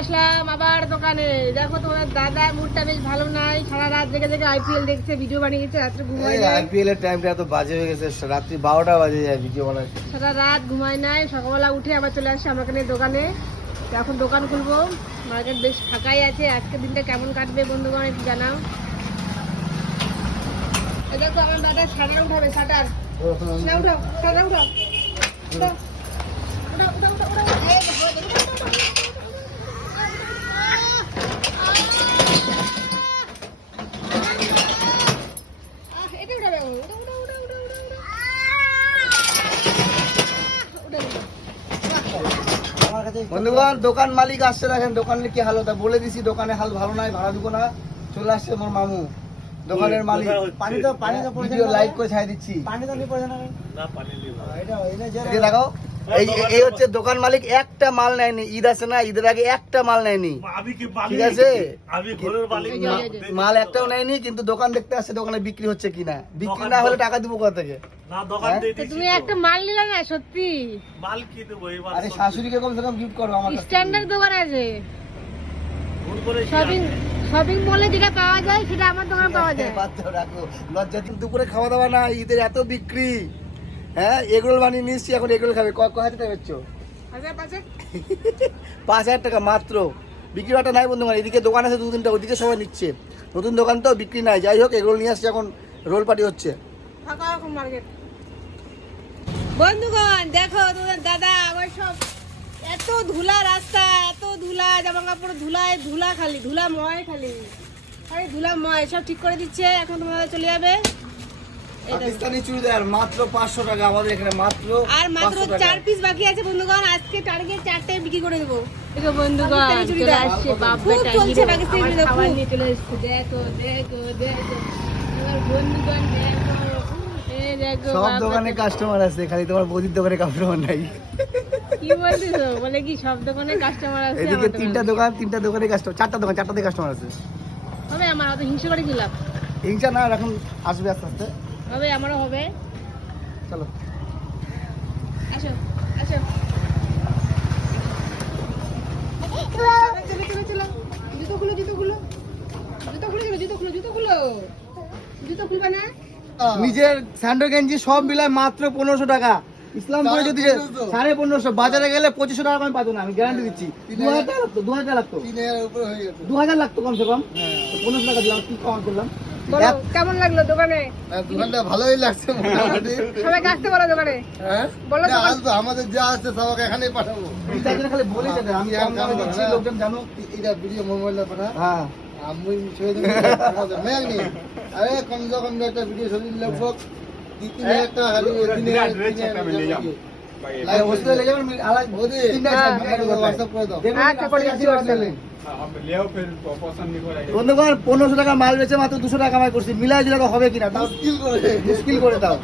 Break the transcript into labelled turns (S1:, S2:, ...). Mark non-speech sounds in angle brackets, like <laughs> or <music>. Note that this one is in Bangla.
S1: আসলাম আবার দোকানে। দেখো তোমার দাদার মুডটা বেশ ভালো নাই। সারা রাত জেগে জেগে আইপিএল দেখছে ভিডিও বানিয়েছে রাত্রে ঘুমায় নাই।
S2: আইপিএল এর টাইমটা এত বাজে হয়ে গেছে রাত্রি বারোটা বাজে যায় ভিডিও বানাতে
S1: সারা রাত ঘুমায় নাই সকালবেলা উঠে আবার চলে আসছে আমাকে দোকানে। এখন দোকান খুলবো। মার্কেট বেশ ফাঁকাই আছে আজকে দিনটা কেমন কাটবে বন্ধুগণ একটু জানাও। দেখো আমার দাদা শাটার উঠাবে শাটার না উঠাও শাটার উঠাও উঠাও। উঠাও উঠাও উঠাও উঠাও এই দেখো, দেখো, উঠাও, উঠাও, আহ, এটা উঠাবে ও, উঠাও, উঠাও, উঠাও, উঠাও, উঠাও, উঠাও। উঠাও, উঠাও।
S2: বন্ধুগণ দোকান মালিক আসছে দেখেন দোকানের কি হাল তা বলে দিছি দোকানে হাল ভালো নাই ভাড়া দিব না। চলে আসছে মোর মামু দোকানের মালিক।
S3: পানি তো পানি তো পড়ছে
S2: ভিডিও লাইক করে ছাই দিচ্ছি।
S3: পানি তো নি পড়ছে না। এটা এটা যে
S2: এদিকে দেখাও এই এই হচ্ছে দোকান মালিক একটা মাল নেয়নি ঈদ আছে না ঈদের আগে একটা মাল নেয়নি।
S4: আমি কি মালিক?
S2: ঠিক আছে
S4: না।
S2: মাল একটাও নেয়নি কিন্তু দোকান দেখতে আসছে দোকানে বিক্রি হচ্ছে কিনা? বিক্রি না হলে টাকা দিব কোথা থেকে?
S4: না দোকান
S2: হ্যাঁ?
S1: তুমি একটা মাল নিলে না সত্যি?
S4: মাল কি দেবো এবার
S2: আরে শাশুড়িকে কমসে কম গিফট করো আমার
S1: স্ট্যান্ডার্ড দোকান আছে।
S4: ভুল করে কি
S1: শপিং শপিং মলে যেটা পাওয়া যায় সেটা আমার দোকানে পাওয়া যায়।
S2: রাখো। লজ্জা দিন দুপুরে খাওয়া দাওয়া না ঈদের এত বিক্রি। হ্যাঁ এগরোল বানিয়ে নিচ্ছি এখন এগরোল খাবে। ক হাজার টাকা <laughs>
S1: পাঁচ
S2: হাজার টাকা মাত্র। বিক্রি বাটা নাই বন্ধু এদিকে দোকান আছে দু তিনটা ওদিকে সবাই নিচ্ছে। নতুন দোকান তো বিক্রি নাই। যাই হোক এগরোল নিয়ে আসছে এখন রোল পার্টি হচ্ছে।
S1: ফাঁকা মার্কেট বন্ধুগণ দেখো তোমার দাদা আমার সব এত ধুলা রাস্তা এত ধুলা জামা কাপড় ধুলায় ধুলা খালি ধুলা ময় খালি। আরে ধুলা ময় সব ঠিক করে দিচ্ছে এখন তোমাদের চলে যাবে।
S2: পাকিস্তানি চুড়িদার মাত্র পাঁচশো টাকা আমাদের এখানে মাত্র
S1: আর মাত্র
S2: 500
S1: চার পিস বাকি আছে বন্ধুগণ আজকে টার্গেট বিক্রি করে দেবো। দেখো বন্ধুগণ চলে আসছে বাপ বেটা চলছে hero। পাকিস্তানি চুড়িদার, নিয়ে চলে এসছে। দেখো দেখো দেখো। আমার বন্ধুগণ দেখো
S2: সব দোকানে। কাস্টমার আছে খালি তোমার বৌদির দোকানে কাস্টমার নাই।
S1: কি বলছিস বলে কি সব দোকানে কাস্টমার আছে
S2: এদিকে তিনটা
S1: দোকানে?
S2: দোকান তিনটা দোকানে কাস্টমার চারটা দোকান চারটাতে কাস্টমার আছে।
S1: হবে আমার অত হিংসে করে কি লাভ?
S2: হিংসা না এখন আসবে আস্তে আস্তে।
S1: হবে আমারও হবে।
S2: চলো।
S1: আসো আসো। চলো, চলো, চলো। জুতো খুলো জুতো খুলো। জুতো খুলে চলো জুতো খুলো জুতো খুলো। জুতো খুলবে না?
S2: নিজের স্যান্ডো গেঞ্জি সব মিলায় মাত্র পনেরোশো টাকা। ইসলামপুরে যদি সাড়ে পনেরোশো। বাজারে গেলে পঁচিশশো টাকা আমি পাবো না আমি গ্যারান্টি দিচ্ছি। দু হাজার টাকা লাগতো দু হাজার লাগতো। দু হাজার লাগতো কমসে কম। পনেরোশো টাকা দিলাম কি কম করলাম?
S1: কেমন লাগল দোকানে?
S3: দোকানটা ভালোই লাগছে মোটামুটি।
S1: সবাইকে আসতে বলো দোকানে।
S3: হ্যাঁ?
S1: বলো
S3: আসবে আমাদের যা আসছে সবাইকে এখানেই পাঠাবো।
S2: এই তার জন্য খালি বলেই যেতে আমি কম লোকজন জানো
S3: এটা ভিডিও মোবাইল না
S2: হ্যাঁ।
S3: আমি দিবি। আরে কম সে কম একটা ভিডিও ছবি লগভগ তিন হাজার টাকা খালি দিনে
S2: হোস্টেলে লেগে। যাবেন, আলাদা
S3: বৌদি
S2: তিনটা
S1: হ্যাঁ।
S3: হোয়াটসঅ্যাপ করে দাও।
S1: আচ্ছা, করে দিচ্ছি
S2: হোস্টেলে।
S1: হোস্টেলে।
S2: বন্ধুগণ পনেরোশো টাকা মাল বেচে মাত্র দুশো টাকা কামাই করছি মিলাই দিলে তো হবে কিনা? তাও
S3: মুশকিল করে।
S2: মুশকিল করে দাও।